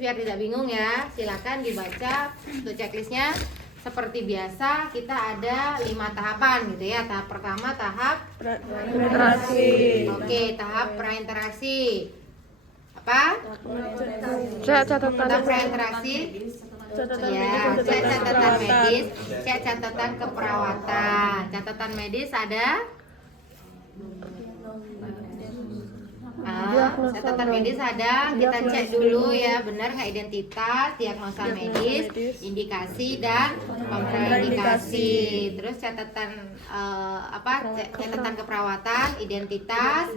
biar tidak bingung ya, silakan dibaca untuk checklistnya. Seperti biasa kita ada 5 tahapan gitu ya. Tahap pertama tahap Prainteraksi. Oke, tahap prainteraksi. Apa? Cek catatan. Tahap prainteraksi. Ya, cek catatan medis, cek catatan keperawatan. Catatan medis ada? Catatan medis ada, kita cek dulu ya, benar nggak identitas, diagnosa medis, indikasi dan kontraindikasi. Terus catatan catatan keperawatan, identitas,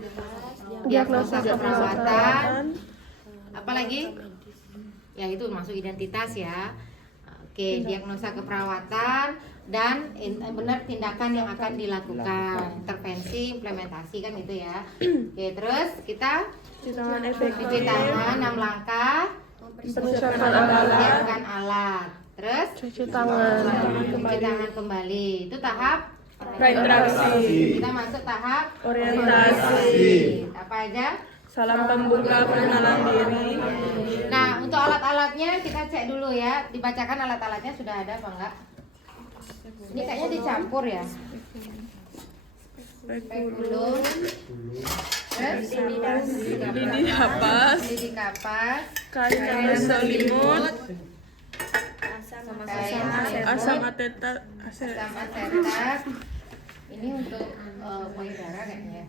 diagnosa keperawatan, apa lagi? Ya itu masuk identitas ya. Oke, diagnosa keperawatan dan benar tindakan yang akan dilakukan, intervensi, implementasi kan gitu ya. Oke, terus kita Cuci tangan efektif. cuci tangan 6 langkah, Mempersiapkan alat. siapkan alat, terus Cuci tangan. cuci tangan kembali. Itu tahap Prainteraksi. kita masuk tahap Orientasi. apa aja? Salam pembuka pengenalan diri. Nah, untuk alat-alatnya kita cek dulu ya. Dibacakan alat-alatnya sudah ada apa enggak? Ini kayaknya dicampur ya. Spekulum, terus Lidi kapas. lidi kapas, Kain yang berselimut. kain Asam asetat. sama asetat. Ini untuk payudara kayaknya.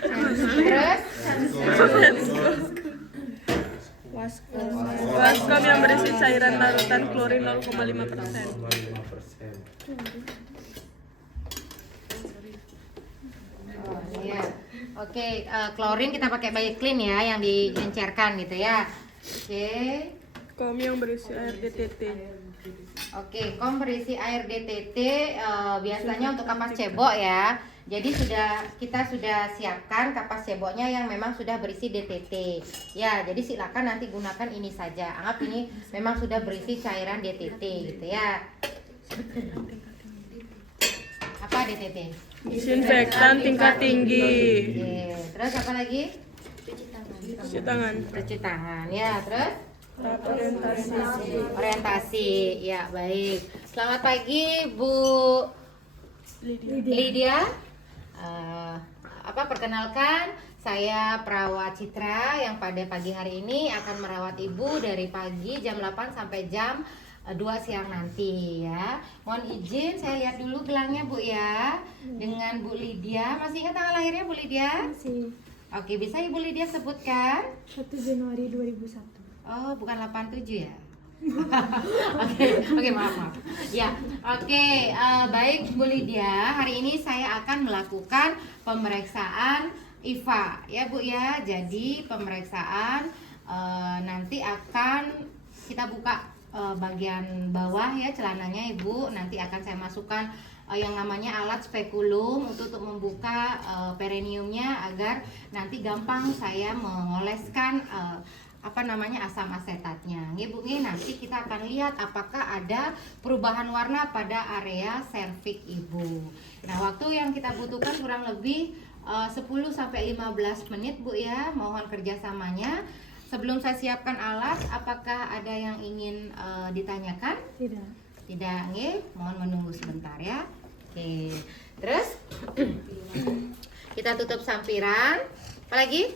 Terus Waskom yang berisi cairan larutan klorin 0,5%. ya. Oke, klorin kita pakai Bayeclean ya yang diencerkan gitu ya. Oke. Kom yang berisi air DTT. Oke, kom berisi air DTT biasanya untuk kapas cebok ya. Jadi kita sudah siapkan kapas ceboknya yang memang sudah berisi DTT. Ya, jadi silakan nanti gunakan ini saja. Anggap ini memang sudah berisi cairan DTT gitu ya. Apa DTT? Disinfektan tingkat tinggi. Oke, terus apa lagi? Cuci tangan. Cuci tangan ya, terus Tahap orientasi. orientasi. Ya, baik. Selamat pagi Bu Lydia. Perkenalkan, saya Perawat Citra yang pada pagi hari ini akan merawat Ibu dari pagi jam 8 sampai jam 2 siang nanti ya. Mohon izin saya lihat dulu gelangnya Bu ya. Dengan Bu Lydia. Masih ingat tanggal lahirnya Bu Lydia? Masih Oke, bisa Ibu Lydia sebutkan? 1 Januari 2001. Oh, bukan 87 ya? Oke, maaf. Ya, oke, baik Bu Lydia. Hari ini saya akan melakukan pemeriksaan IVA, ya Bu ya. Jadi pemeriksaan nanti akan kita buka bagian bawah ya celananya Ibu. Nanti akan saya masukkan yang namanya alat spekulum untuk membuka perineumnya agar nanti gampang saya mengoleskan asam asetatnya. Bu, nanti kita akan lihat apakah ada perubahan warna pada area serviks Ibu. Nah, waktu yang kita butuhkan kurang lebih 10 sampai 15 menit Bu ya. Mohon kerjasamanya. Sebelum saya siapkan alat, apakah ada yang ingin ditanyakan? Tidak. Tidak, mohon menunggu sebentar ya. Oke. Terus kita tutup sampiran. Apa lagi?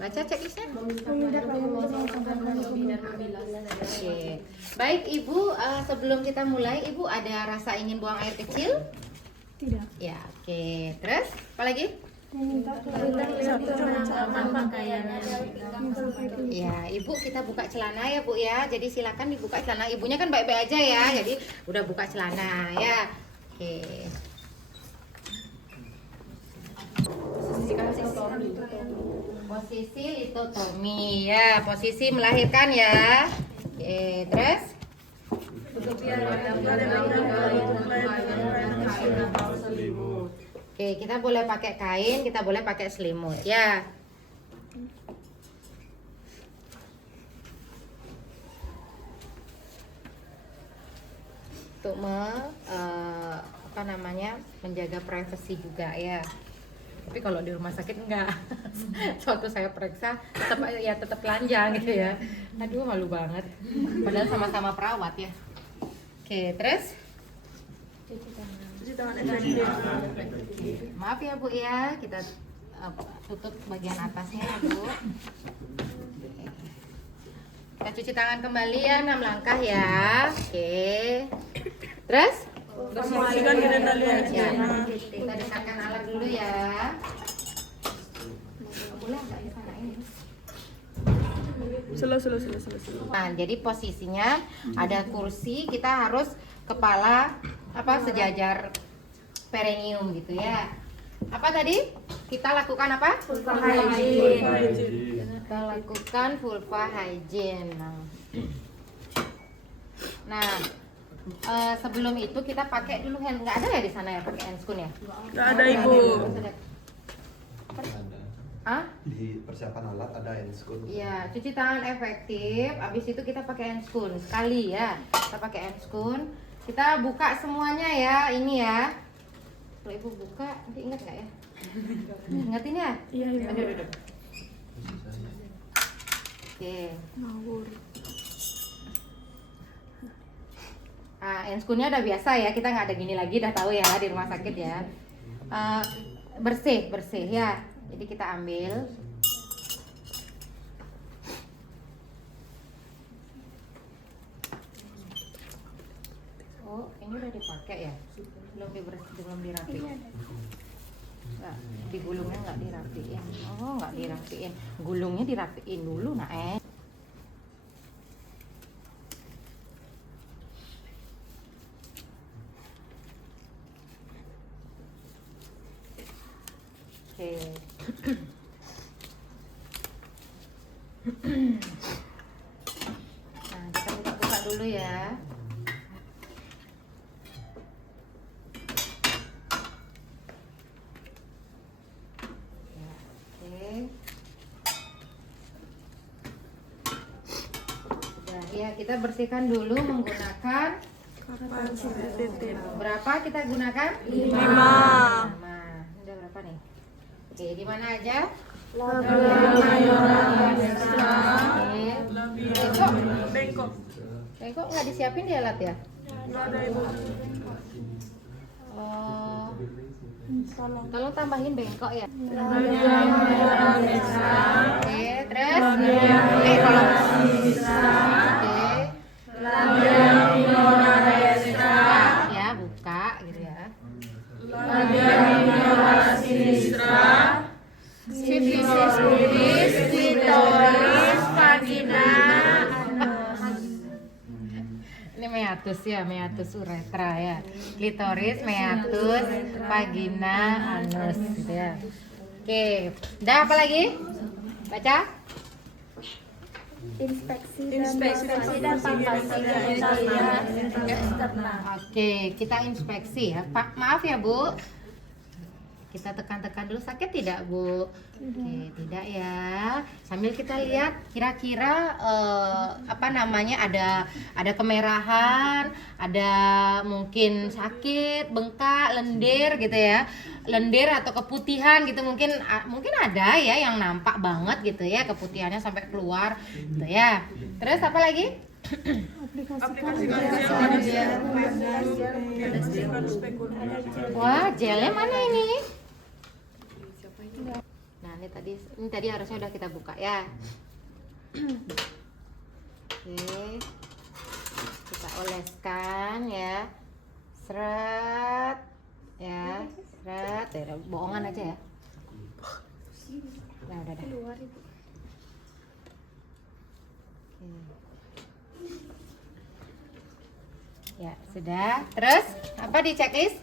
Baca checklistnya. Mengidap ayam Oke. Baik Ibu, sebelum kita mulai, Ibu ada rasa ingin buang air kecil? Tidak. Ya, oke. Terus apa lagi? Meminta pakaiannya. Ya, Ibu kita buka celana ya Bu ya. Jadi silakan dibuka celana. Ibunya kan baik-baik aja ya. Jadi udah buka celana ya. Oke. Posisi litotomi ya, posisi melahirkan ya. Oke, terus oke, kita boleh pakai kain, kita boleh pakai selimut ya. Untuk menjaga privasi juga ya. Tapi kalau di rumah sakit enggak, Suatu saya periksa tetap telanjang gitu ya. Aduh malu banget. Padahal sama-sama perawat ya. Oke, terus Cuci tangan efektif. maaf ya Bu ya, kita tutup bagian atasnya ya Bu. Kita cuci tangan kembali ya 6 langkah ya. Oke. Terus? Bersihkan genitalia Ya, eksterna. kita dekatkan alat dulu ya. Boleh nggak di sana ini? Slow. Nah, jadi posisinya ada kursi, kita harus kepala sejajar perineum gitu ya. Apa tadi? Kita lakukan apa? Vulva hygiene. Kita lakukan vulva hygiene. Nah, sebelum itu kita pakai dulu hand. Nggak ada ya di sana ya pakai handscoon ya? Nggak ada Ibu. Hah? Di persiapan alat ada handscoon. Iya, cuci tangan efektif. Abis itu kita pakai handscoon sekali ya. Kita pakai handscoon. Kita buka semuanya ya, ini ya. Kalau Ibu buka, nanti ingat nggak ya? Ingatin ya? Iya, iya. Aduh. Oke. Ngawur. Handscoonnya udah biasa ya, kita nggak ada gini lagi, udah tahu ya di rumah sakit ya. Bersih ya. Jadi kita ambil. Oh, ini udah dipakai ya? Belum dirapiin. Nggak, digulungnya nggak dirapiin. Oh, nggak dirapiin. Gulungnya dirapiin dulu, nah. Oke. Nah, kita buka-buka dulu ya. Oke. Sudah ya, kita bersihkan dulu menggunakan berapa kita gunakan? 5. Nah, ini udah berapa nih? Oke, di mana aja? Bengkok. Bengkok nggak disiapin di alat ya? Nggak ada Ibu. Tolong tambahin bengkok ya. Oke, terus tolong. Oke. Ya, buka gitu ya. Sifilis, pubis, klitoris, vagina, ini meatus ya, meatus uretra ya, klitoris, meatus, vagina, anus gitu ya. Oke, udah apa lagi? Baca. Inspeksi dan Oke, kita inspeksi ya. Pak, maaf ya Bu. Kita tekan-tekan dulu, sakit tidak Bu? Oke, tidak ya. Sambil kita lihat kira-kira ada kemerahan, ada mungkin sakit, bengkak, lendir gitu ya. Lendir atau keputihan gitu mungkin ada ya yang nampak banget gitu ya, keputihannya sampai keluar gitu ya. Terus apa lagi? Wah, gelnya mana ini? Nah, ini tadi harusnya udah kita buka ya. Oke. Kita oleskan ya. Seret. Ya, seret. Ya, bohongan aja ya. Nah, udah. Oke. Ya, sudah. Terus apa di checklist?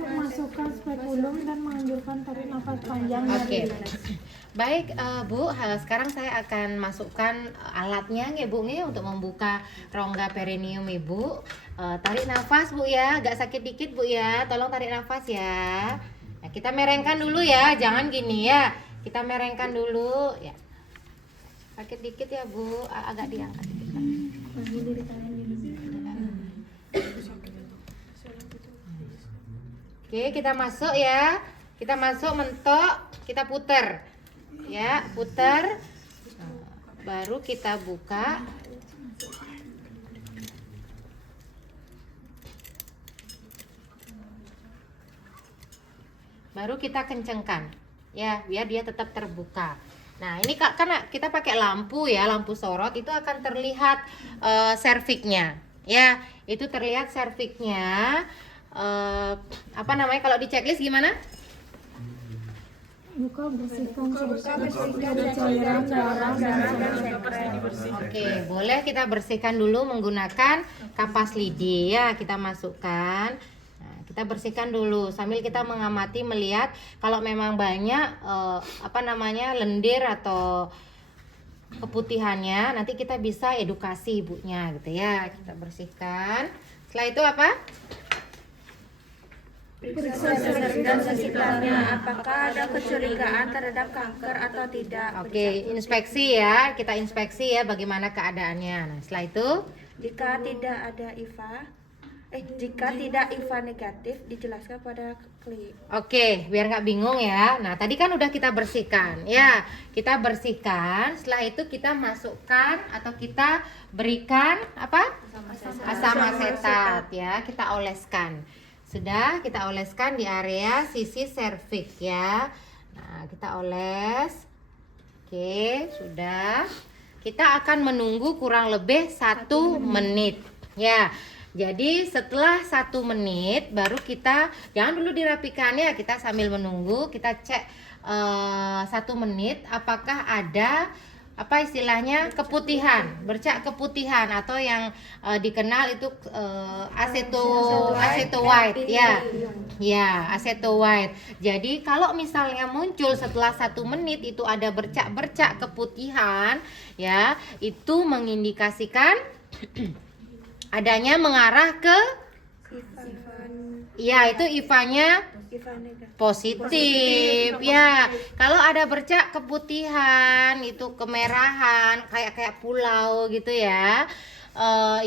Memasukkan spekulum dan menganjurkan tarik nafas panjang. Oke. Baik Bu, sekarang saya akan masukkan alatnya ya Bu nih untuk membuka rongga perineum Ibu. Tarik nafas Bu ya, agak sakit dikit Bu ya. Tolong tarik nafas ya. Nah, kita merengkan dulu ya, jangan gini ya. Kita merengkan dulu ya. Sakit dikit ya Bu, agak diangkat dikit. Oke, kita masuk ya. Kita masuk, mentok, kita puter. Ya, puter. Nah, baru kita buka. Baru kita kencengkan. Ya, biar dia tetap terbuka. Nah, ini karena kita pakai lampu ya, lampu sorot, itu akan terlihat serviknya. Ya, itu terlihat serviknya. Apa namanya kalau di checklist gimana? Buka, bersihkan dari cairan, darah, dan Oke, boleh kita bersihkan dulu menggunakan kapas lidi ya, kita masukkan. Nah, kita bersihkan dulu sambil kita mengamati melihat kalau memang banyak lendir atau keputihannya, nanti kita bisa edukasi ibunya gitu ya. Kita bersihkan. Setelah itu apa? Periksa servis dan sekitarnya, apakah ada kecurigaan terhadap kanker atau tidak. Oke, inspeksi ya. Kita inspeksi ya bagaimana keadaannya. Nah, setelah itu Jika tidak ada jika tidak IVA negatif, dijelaskan pada klik. oke, biar nggak bingung ya. Nah, tadi kan udah kita bersihkan. Ya, kita bersihkan. Setelah itu kita masukkan atau kita berikan apa? Asam asetat ya. Kita oleskan. Sudah, kita oleskan di area sisi serviks ya. Nah, kita oles. Oke, sudah. Kita akan menunggu kurang lebih 1 menit. Ya. Jadi setelah 1 menit baru kita, jangan dulu dirapikan ya, kita sambil menunggu kita cek 1 menit apakah ada apa istilahnya keputihan, bercak keputihan atau yang dikenal itu aceto white ya. Ya, aceto white. Jadi kalau misalnya muncul setelah 1 menit itu ada bercak-bercak keputihan ya, itu mengindikasikan adanya mengarah ke ya itu IVA-nya positif ya. Kalau ada bercak keputihan itu kemerahan kayak pulau gitu ya,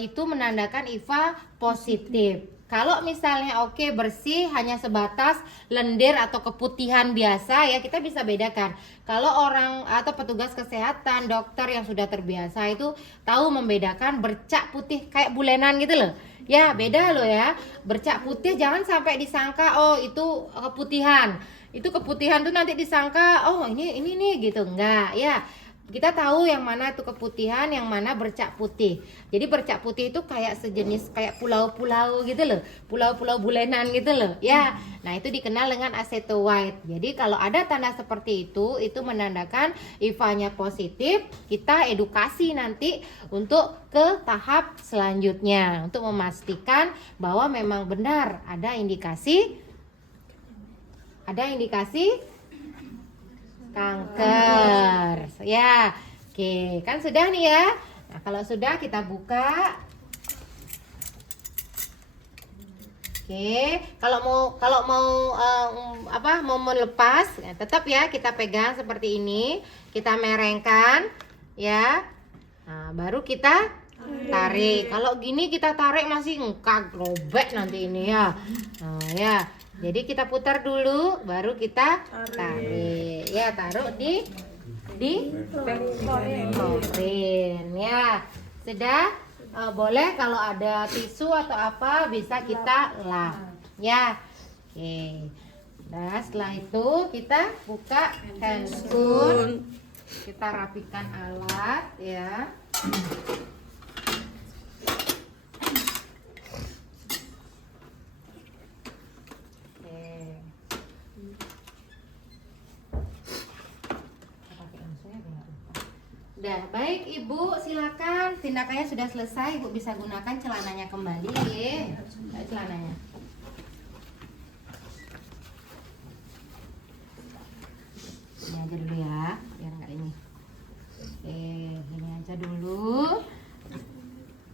itu menandakan IVA positif. Kalau misalnya oke bersih hanya sebatas lendir atau keputihan biasa ya, kita bisa bedakan. Kalau orang atau petugas kesehatan, dokter yang sudah terbiasa itu tahu membedakan bercak putih kayak bulenan gitu loh. Ya beda loh ya. Bercak putih jangan sampai disangka oh itu keputihan. Itu keputihan tuh nanti disangka oh ini nih gitu. Enggak ya. Kita tahu yang mana itu keputihan, yang mana bercak putih. Jadi bercak putih itu kayak sejenis kayak pulau-pulau gitu loh, pulau-pulau bulenan gitu loh. Ya, nah itu dikenal dengan aceto white. Jadi kalau ada tanda seperti itu menandakan IVA-nya positif. Kita edukasi nanti untuk ke tahap selanjutnya untuk memastikan bahwa memang benar ada indikasi kanker ya. Oke, kan sudah nih ya. Nah, kalau sudah kita buka. Oke, kalau mau melepas ya, tetap ya kita pegang seperti ini, kita merengkan ya. Nah, baru kita tarik. Kalau gini kita tarik masih ngkak robek nanti ini ya. Nah, ya. Jadi kita putar dulu, baru kita tarik. Ya, taruh di klorin ya. Sudah boleh kalau ada tisu atau apa bisa kita lap ya. Oke. Nah, setelah itu kita buka handscoon. Kita rapikan alat ya. Udah, baik Ibu, silakan tindakannya sudah selesai. Ibu bisa gunakan celananya kembali ya. Celananya. Ini aja dulu ya, biar nggak ini. Oke, ini aja dulu.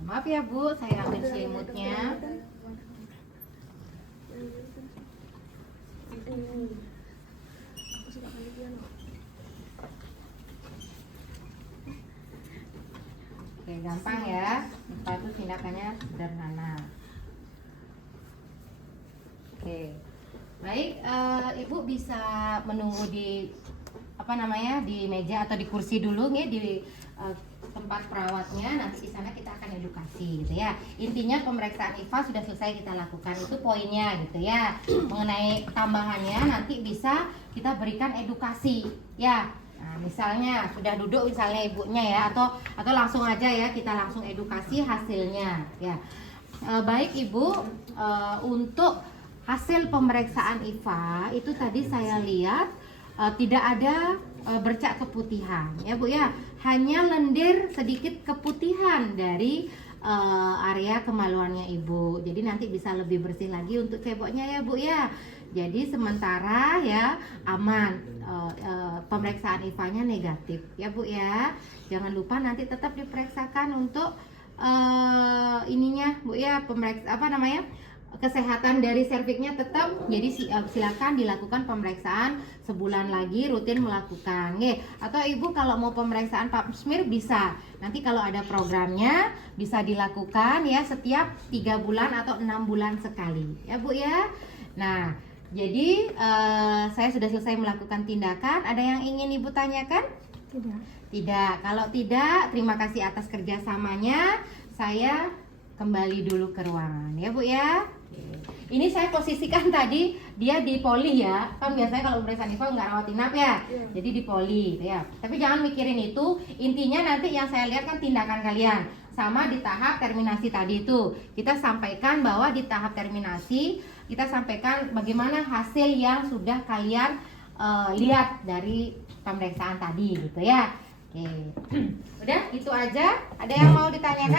Maaf ya Bu, saya ambil selimutnya. Oke, gampang ya. Itu tindakannya sederhana. Oke. Baik, Ibu bisa menunggu di di meja atau di kursi dulu nih di tempat perawatnya. Nanti di sana kita akan edukasi gitu ya. Intinya pemeriksaan IFA sudah selesai kita lakukan, itu poinnya gitu ya. Mengenai tambahannya nanti bisa kita berikan edukasi ya. Nah, misalnya sudah duduk misalnya ibunya ya, atau langsung aja ya kita langsung edukasi hasilnya ya. Baik Ibu, untuk hasil pemeriksaan IFA itu tadi saya lihat tidak ada bercak keputihan ya Bu ya, hanya lendir sedikit keputihan dari area kemaluannya Ibu. Jadi nanti bisa lebih bersih lagi untuk ceboknya ya Bu ya. Jadi sementara ya aman, pemeriksaan IFA-nya negatif ya Bu ya. Jangan lupa nanti tetap diperiksakan untuk ininya Bu ya, kesehatan dari serviknya tetap. Jadi silakan dilakukan pemeriksaan sebulan lagi, rutin melakukan atau Ibu kalau mau pemeriksaan pap smear bisa, nanti kalau ada programnya bisa dilakukan ya setiap 3 bulan atau 6 bulan sekali ya Bu ya. Nah jadi saya sudah selesai melakukan tindakan. Ada yang ingin Ibu tanyakan? Tidak. Kalau tidak, terima kasih atas kerjasamanya. Saya kembali dulu ke ruangan ya Bu ya. Ini saya posisikan tadi dia di poli ya. Kan biasanya kalau pemeriksaan IFA nggak rawat inap ya. Jadi di poli ya. Tapi jangan mikirin itu. Intinya nanti yang saya lihat kan tindakan kalian. Sama di tahap terminasi tadi itu. Kita sampaikan bahwa di tahap terminasi kita sampaikan bagaimana hasil yang sudah kalian lihat dari pemeriksaan tadi gitu ya. Oke. Udah itu aja. Ada yang mau ditanyakan?